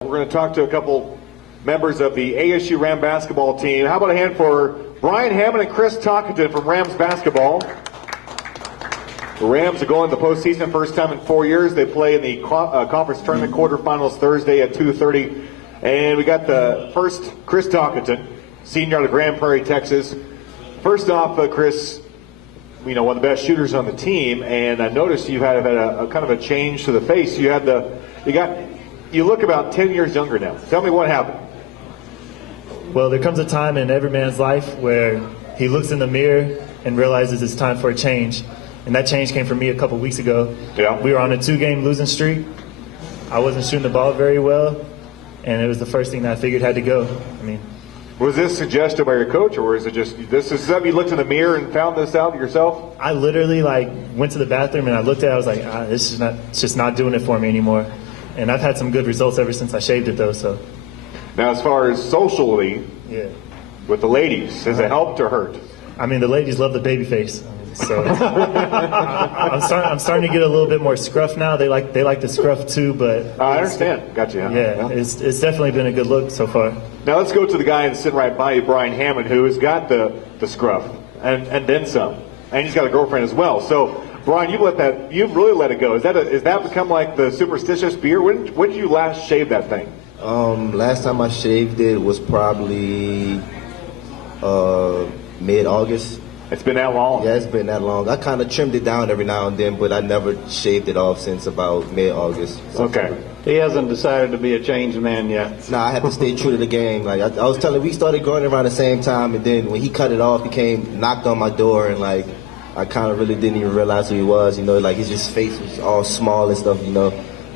We're going to talk to a couple members of the ASU Ram basketball team. How about a hand for Bryan, Hammond, and Chris Talkington from Rams basketball. The Rams are going to the postseason first time in 4 years. They play in the conference tournament quarterfinals Thursday at 2:30. And we got the first, Chris Talkington, senior out of Grand Prairie, Texas. First off, Chris, you know, one of the best shooters on the team, and I noticed you had a kind of a change to the face. You look about 10 years younger now. Tell me what happened. Well, there comes a time in every man's life where he looks in the mirror and realizes it's time for a change. And that change came for me a couple weeks ago. Yeah. We were on a 2-game losing streak. I wasn't shooting the ball very well, and it was the first thing that I figured had to go. Was this suggested by your coach, or is it just this is something you looked in the mirror and found this out yourself? I literally went to the bathroom and I looked at it. I was like, it's just not doing it for me anymore. And I've had some good results ever since I shaved it, though. So now, as far as socially, yeah, with the ladies, has it helped or hurt? The ladies love the baby face. So I'm starting to get a little bit more scruff now. They like the scruff too, but I understand. Gotcha. Yeah, it's definitely been a good look so far. Now let's go to the guy that's sitting right by you, Bryan Hammond, who has got the scruff and then some, and he's got a girlfriend as well. So Bryan, you've really let it go. Is that become like the superstitious fear? When did you last shave that thing? Last time I shaved it was probably mid-August. It's been that long? Yeah, it's been that long. I kind of trimmed it down every now and then, but I never shaved it off since about mid-August. Okay. He hasn't decided to be a changed man yet. Nah, I have to stay true to the game. Like I was telling, we started growing around the same time, and then when he cut it off, he knocked on my door, and I kind of really didn't even realize who he was. His face was all small and stuff,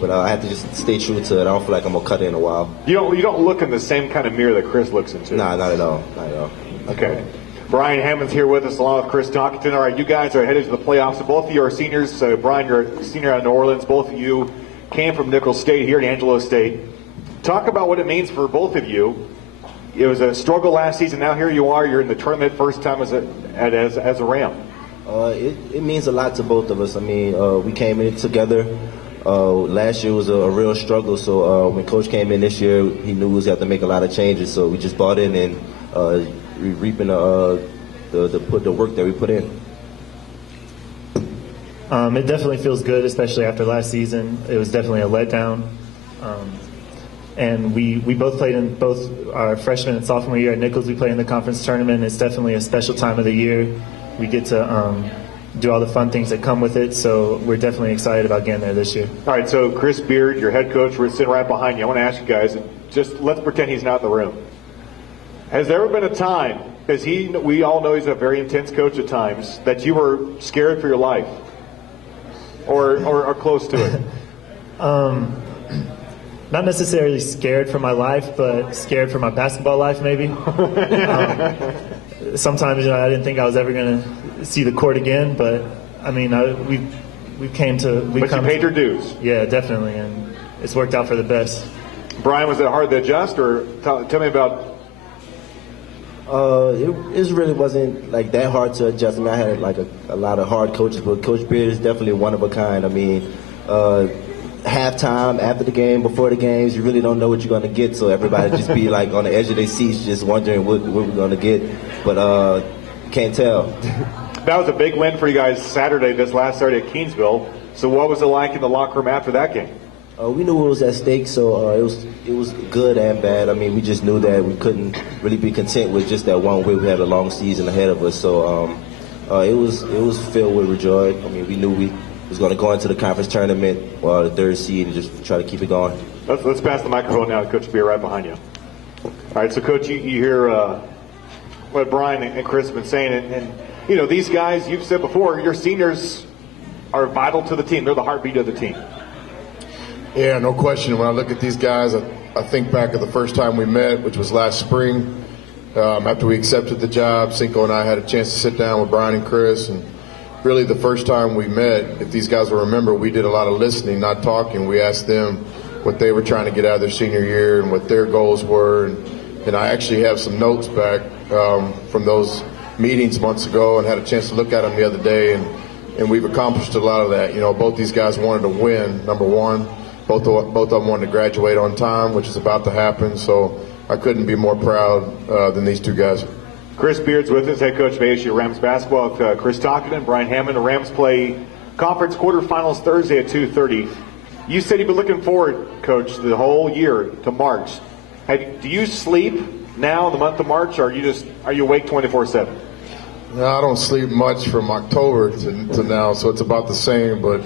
But I have to just stay true to it. I don't feel like I'm gonna cut it in a while. You don't look in the same kind of mirror that Chris looks into. Nah, not at all. Not at all. Okay. Bryan Hammond's here with us along with Chris Talkington. All right, you guys are headed to the playoffs. So both of you are seniors. Bryan, you're a senior out of New Orleans. Both of you came from Nicholls State here at Angelo State. Talk about what it means for both of you. It was a struggle last season. Now here you are. You're in the tournament first time as a Ram. It means a lot to both of us. We came in together. Last year was a real struggle. So when Coach came in this year, he knew we was going to have to make a lot of changes. So we just bought in and reaping the work that we put in. It definitely feels good, especially after last season. It was definitely a letdown. And we both played in both our freshman and sophomore year at Nicholls. We played in the conference tournament. It's definitely a special time of the year. We get to do all the fun things that come with it, so we're definitely excited about getting there this year. All right, so Chris Beard, your head coach, we're sitting right behind you. I want to ask you guys, just let's pretend he's not in the room. Has there ever been a time, because we all know he's a very intense coach at times, that you were scared for your life, or close to it? Not necessarily scared for my life, but scared for my basketball life, maybe. Sometimes, I didn't think I was ever going to see the court again, but we paid your dues. Yeah, definitely, and it's worked out for the best. Bryan, was it hard to adjust, or tell me about? It really wasn't that hard to adjust. I had a lot of hard coaches, but Coach Beard is definitely one of a kind. Halftime, after the game, before the games, you really don't know what you're going to get, so everybody just be on the edge of their seats just wondering what we're going to get, but can't tell. That was a big win for you guys this last Saturday at Keensville. So what was it like in the locker room after that game? We knew it was at stake, so it was good and bad. We just knew that we couldn't really be content with just that one win. We had a long season ahead of us, so it was filled with joy. We knew we was going to go into the conference tournament, the third seed, and just try to keep it going. Let's pass the microphone now to Coach Beer right behind you. All right, so Coach, you hear what Bryan and Chris have been saying, and these guys, you've said before, your seniors are vital to the team. They're the heartbeat of the team. Yeah, no question. When I look at these guys, I think back of the first time we met, which was last spring. After we accepted the job, Cinco and I had a chance to sit down with Bryan and Chris, and really the first time we met, if these guys will remember, we did a lot of listening, not talking. We asked them what they were trying to get out of their senior year and what their goals were. And I actually have some notes back from those meetings months ago and had a chance to look at them the other day. And we've accomplished a lot of that. Both these guys wanted to win, number one. Both of them wanted to graduate on time, which is about to happen. So I couldn't be more proud than these two guys. Chris Beard's with us, head coach of ASU Rams basketball. With Chris Talkington, Bryan Hammond. The Rams play conference quarterfinals Thursday at 2:30. You said you've been looking forward, Coach, the whole year to March. Do you sleep now in the month of March, or are you awake 24/7? No, I don't sleep much from October to now, so it's about the same. But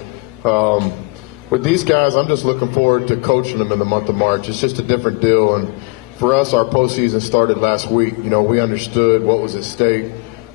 with these guys, I'm just looking forward to coaching them in the month of March. It's just a different deal. And for us, our postseason started last week. You know, we understood what was at stake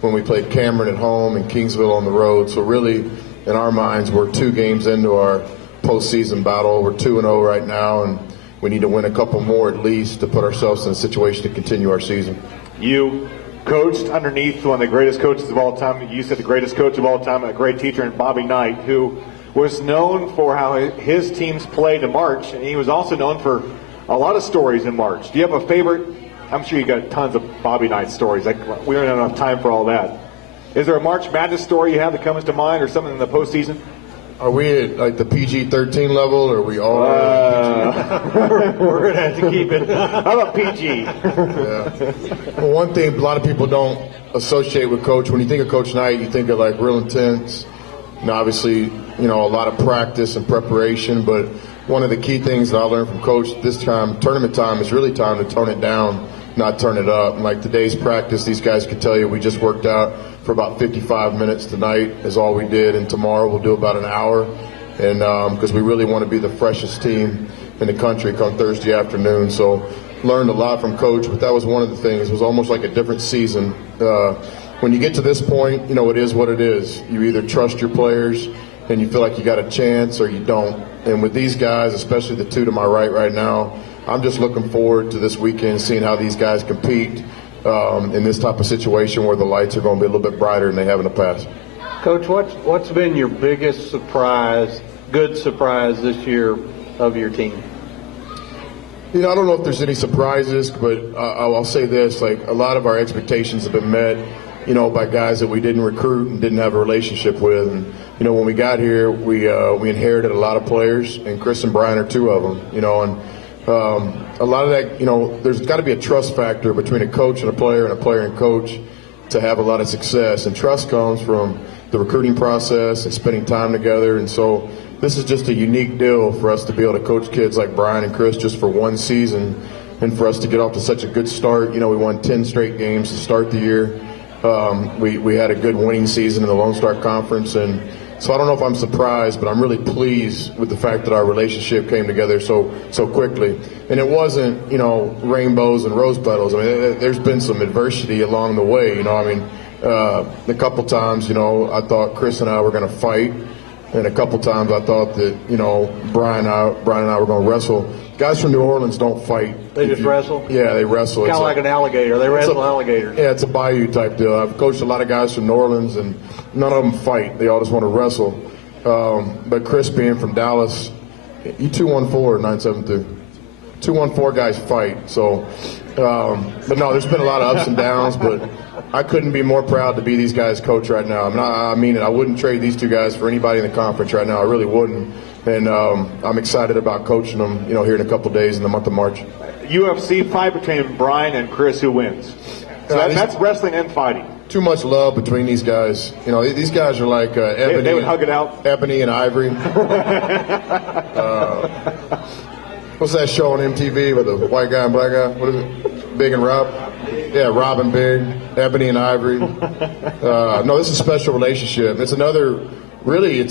when we played Cameron at home and Kingsville on the road. So really, in our minds, we're 2 games into our postseason battle. We're 2-0 right now, and we need to win a couple more at least to put ourselves in a situation to continue our season. You coached underneath one of the greatest coaches of all time. You said the greatest coach of all time, a great teacher, and Bobby Knight, who was known for how his teams played in March, and he was also known for a lot of stories in March. Do you have a favorite? I'm sure you got tons of Bobby Knight stories. We don't have enough time for all that. Is there a March Madness story you have that comes to mind, or something in the postseason? Are we at like the PG-13 level, or are we all? We're going to have to keep it. How about PG? Yeah. Well, one thing a lot of people don't associate with Coach. When you think of Coach Knight, you think of like real intense. And obviously, you know, a lot of practice and preparation. But one of the key things that I learned from Coach this time, tournament time, is really time to tone it down, not turn it up. And like today's practice, these guys could tell you we just worked out for about 55 minutes tonight is all we did, and tomorrow we'll do about an hour, and because we really want to be the freshest team in the country come Thursday afternoon. So learned a lot from Coach, but that was one of the things. It was almost like a different season. When you get to this point, you know, it is what it is. You either trust your players and you feel like you got a chance, or you don't. And with these guys, especially the 2 to my right now, I'm just looking forward to this weekend, seeing how these guys compete in this type of situation where the lights are going to be a little bit brighter than they have in the past. Coach, what's been your biggest surprise, good surprise this year of your team? You know, I don't know if there's any surprises, but I'll say this, like a lot of our expectations have been met, you know, by guys that we didn't recruit and didn't have a relationship with. And, you know, when we got here, we inherited a lot of players, and Chris and Bryan are 2 of them, you know, and a lot of that, you know, there's got to be a trust factor between a coach and a player and coach to have a lot of success. And trust comes from the recruiting process and spending time together. And so this is just a unique deal for us to be able to coach kids like Bryan and Chris just for 1 season, and for us to get off to such a good start. You know, we won 10 straight games to start the year. We had a good winning season in the Lone Star Conference, and so I don't know if I'm surprised, but I'm really pleased with the fact that our relationship came together so quickly. And it wasn't, you know, rainbows and rose petals. I mean, there's been some adversity along the way. You know, I mean, a couple times, you know, I thought Chris and I were going to fight, and a couple times I thought that, you know, Bryan and I were going to wrestle. Guys from New Orleans don't fight. They just wrestle? Yeah, they wrestle. Kind of like an alligator. They wrestle alligators. Yeah, it's a bayou type deal. I've coached a lot of guys from New Orleans, and none of them fight. They all just want to wrestle. But Chris being from Dallas, you 214 or 972. 214 guys fight. So, but no, there's been a lot of ups and downs, but I couldn't be more proud to be these guys' coach right now. I mean it. I wouldn't trade these 2 guys for anybody in the conference right now. I really wouldn't. And I'm excited about coaching them, you know, here in a couple of days in the month of March. UFC fight between Bryan and Chris, who wins? So that's wrestling and fighting. Too much love between these guys. You know, these guys are like Ebony. They would hug it out. Ebony and Ivory. What's that show on MTV with the white guy and black guy? What is it? Big and Rob? Yeah, Rob and Big, Ebony and Ivory. No, this is a special relationship. It's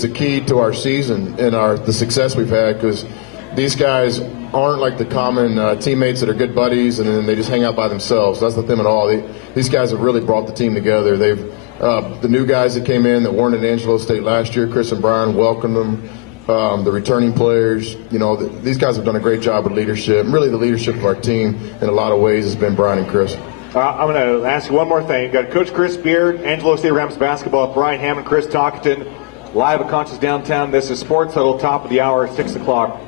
a key to our season and the success we've had, because these guys aren't like the common teammates that are good buddies and then they just hang out by themselves. That's not them at all. These guys have really brought the team together. The new guys that came in that weren't at Angelo State last year, Chris and Bryan, welcomed them. The returning players, you know, these guys have done a great job with leadership. Really, the leadership of our team in a lot of ways has been Bryan and Chris. I'm going to ask you one more thing. You've got Coach Chris Beard, Angelo State Rams basketball, Bryan Hammond, Chris Talkington, live at Conscious Downtown. This is Sports Huddle, top of the hour, 6 o'clock.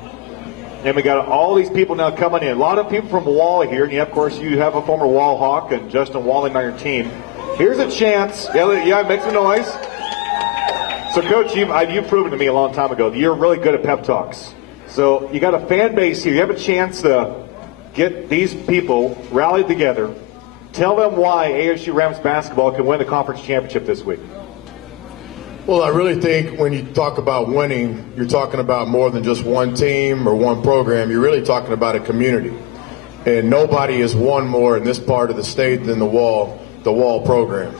And we got all these people now coming in. A lot of people from Wally here. And of course, you have a former Wall Hawk and Justin Walling on your team. Here's a chance. Yeah, make some noise. So, Coach, you've proven to me a long time ago that you're really good at pep talks. So you got a fan base here. You have a chance to get these people rallied together. Tell them why ASU Rams basketball can win the conference championship this week. Well, I really think when you talk about winning, you're talking about more than just one team or one program. You're really talking about a community. And nobody has won more in this part of the state than the Wall program.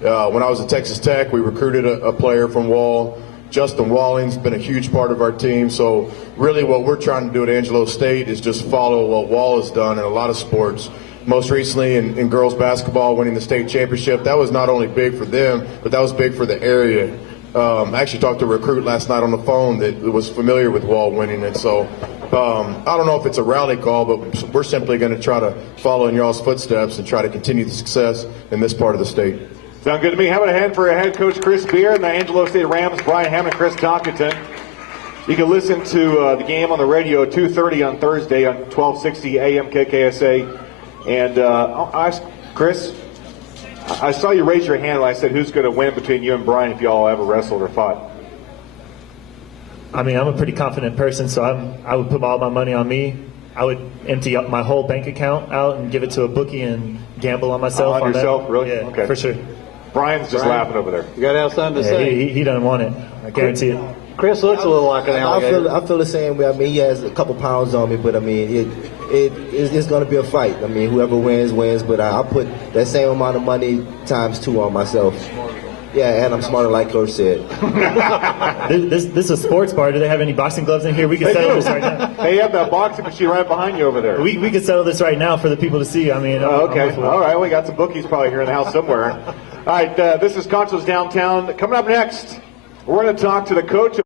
When I was at Texas Tech, we recruited a player from Wall. Justin Walling's been a huge part of our team. So really what we're trying to do at Angelo State is just follow what Wall has done in a lot of sports. Most recently in girls basketball, winning the state championship. That was not only big for them, but that was big for the area. I actually talked to a recruit last night on the phone that was familiar with Wall winning it. So I don't know if it's a rally call, but we're simply going to try to follow in y'all's footsteps and try to continue the success in this part of the state. Sound good to me. How about a hand for head coach Chris Beer and the Angelo State Rams, Bryan, Hammond, and Chris Talkington. You can listen to the game on the radio at 2:30 on Thursday on 1260 AM KKSA. And Chris, I saw you raise your hand when I said who's going to win between you and Bryan if y'all ever wrestled or fought. I mean, I'm a pretty confident person, so I would put all my money on me. I would empty up my whole bank account out and give it to a bookie and gamble on myself. On yourself, that. really? Yeah, okay. For sure. Brian's just laughing over there. You got to have something to Yeah, say. he doesn't want it. I guarantee it. Chris looks a little like an alligator. I feel the same way. I mean, he has a couple pounds on me, but I mean, it's going to be a fight. I mean, whoever wins. But I'll put that same amount of money times 2 on myself. Yeah, and I'm smarter, like Coach said. This is a sports bar. Do they have any boxing gloves in here? We can settle this right now. They have that boxing machine right behind you over there. We could settle this right now for the people to see. I mean, okay. All right. We got some bookies probably here in the house somewhere. All right. This is Concho's Downtown. Coming up next, we're going to talk to the coach of